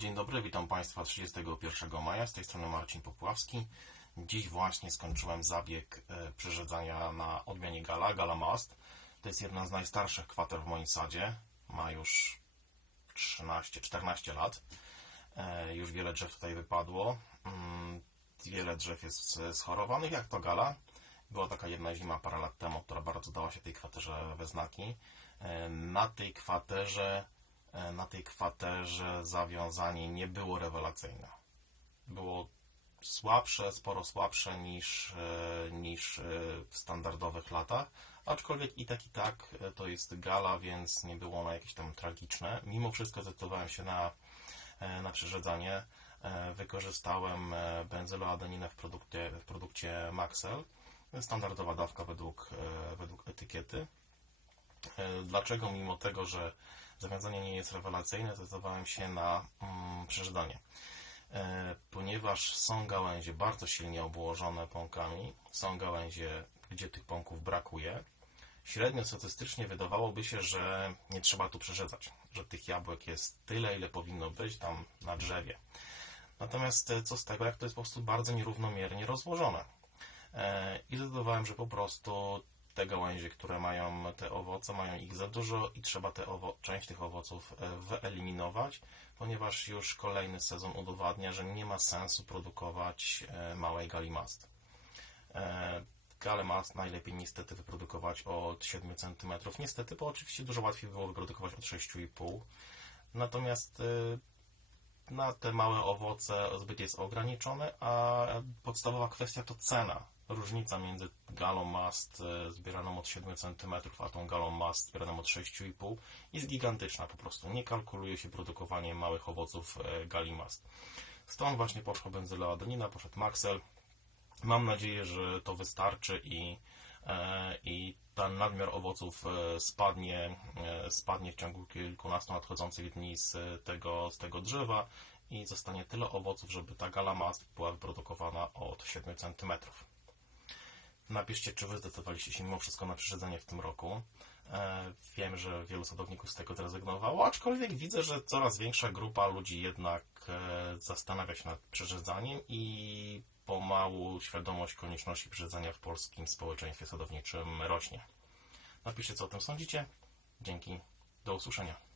Dzień dobry, witam Państwa 31 maja, z tej strony Marcin Popławski. Dziś właśnie skończyłem zabieg e, przyrzedzania na odmianie Gala, Gala Mast. To jest jedna z najstarszych kwater w moim sadzie, ma już 13-14 lat. E, Już wiele drzew tutaj wypadło, Mm, wiele drzew jest e, schorowanych, jak to Gala. Była taka jedna zima parę lat temu, która bardzo dała się tej kwaterze we znaki. Na tej kwaterze na tej kwaterze zawiązanie nie było rewelacyjne. Było słabsze, sporo słabsze niż, e, niż e, w standardowych latach, aczkolwiek i tak i tak e, to jest gala, więc nie było ono jakieś tam tragiczne. Mimo wszystko zdecydowałem się na, e, na przerzedzanie. E, Wykorzystałem e, benzyloadeninę w produkcie, w produkcie Maxel. Standardowa dawka według, e, według etykiety. E, Dlaczego mimo tego, że zawiązanie nie jest rewelacyjne, zdecydowałem się na mm. E, Ponieważ są gałęzie bardzo silnie obłożone pąkami, są gałęzie, gdzie tych pąków brakuje, średnio statystycznie wydawałoby się, że nie trzeba tu przerzedzać, że tych jabłek jest tyle, ile powinno być tam na drzewie. Natomiast e, co z tego, jak to jest po prostu bardzo nierównomiernie rozłożone. E, I zdecydowałem, że po prostu te gałęzie, które mają te owoce, mają ich za dużo i trzeba te owo- część tych owoców e, wyeliminować, ponieważ już kolejny sezon udowadnia, że nie ma sensu produkować e, małej gali mast. E, Galę mast najlepiej niestety wyprodukować od 7 cm. Niestety, bo oczywiście dużo łatwiej było wyprodukować od 6,5 Natomiast na te małe owoce zbyt jest ograniczony, a podstawowa kwestia to cena. Różnica między galą mast e, zbieraną od 7 cm, a tą galą mast zbieraną od 6,5 jest gigantyczna po prostu. Nie kalkuluje się produkowanie małych owoców e, gali mast. Stąd właśnie poszła benzyloadenina, poszedł Maxel. Mam nadzieję, że to wystarczy i, e, nadmiar owoców e, spadnie, e, spadnie w ciągu kilkunastu nadchodzących dni z tego, z tego drzewa i zostanie tyle owoców, żeby ta gala mast była wyprodukowana od 7 cm. Napiszcie, czy Wy zdecydowaliście się mimo wszystko na przyrzedzenie w tym roku. E, Wiem, że wielu sadowników z tego zrezygnowało, aczkolwiek widzę, że coraz większa grupa ludzi jednak zastanawia się nad przyrzedzaniem i pomału świadomość konieczności przyrzedzania w polskim społeczeństwie sadowniczym rośnie. Napiszcie, co o tym sądzicie. Dzięki. Do usłyszenia.